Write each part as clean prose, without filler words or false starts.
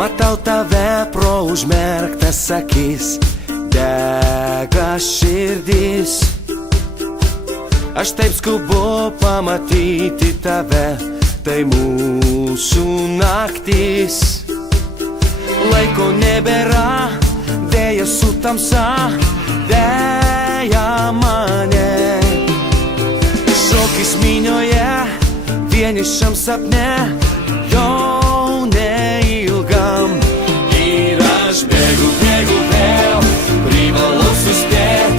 Matau tave pro užmerktas akis, dega širdis. Aš taip skubu pamatyti tave, tai mūsų naktis. Laiko nebėra, dėja su tamsa, dėja mane. Šokis minioje, vienišam sapne, jau neilgam. Ir aš bėgu vėl, privalau suspėt,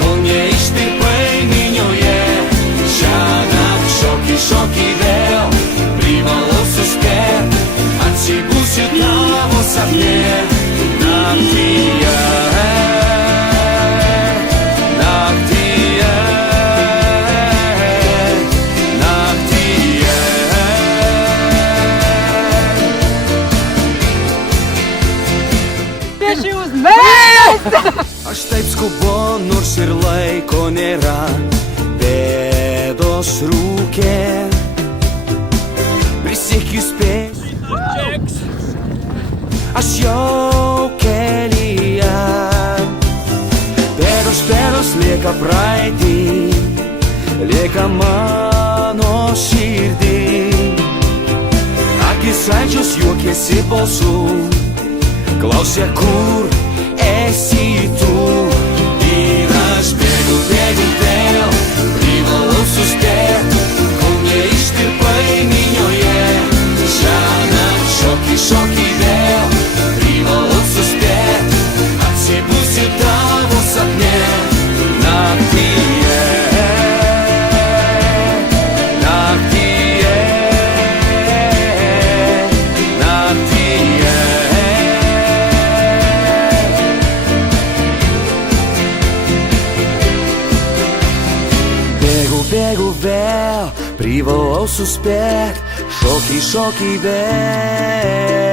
kol neištirpai minioje. Šiąnakt šoki vėl, privalau suspėt, atsibusiu tavo sapne. Naktyje, naktyje, naktyje. Aš taip skubu, nors ir laiko nėra, bėdos rūkė. Prisiekiu spėsiu, aš jau kelyje. Bėdos lieka praeitį, lieka mano širdį. Akis saldžios, juokiesi balsu, klausia, kur esi tu. Ir aš bėgu vėl, privalau suspėt, kol neištirpai minioje. Šiąnakt šoki vėl, privalau suspėt, atsibusiu tavo sapne. Naktyje, naktyje, naktyje. Bėgu vėl, privalau suspėt, šoki vėl.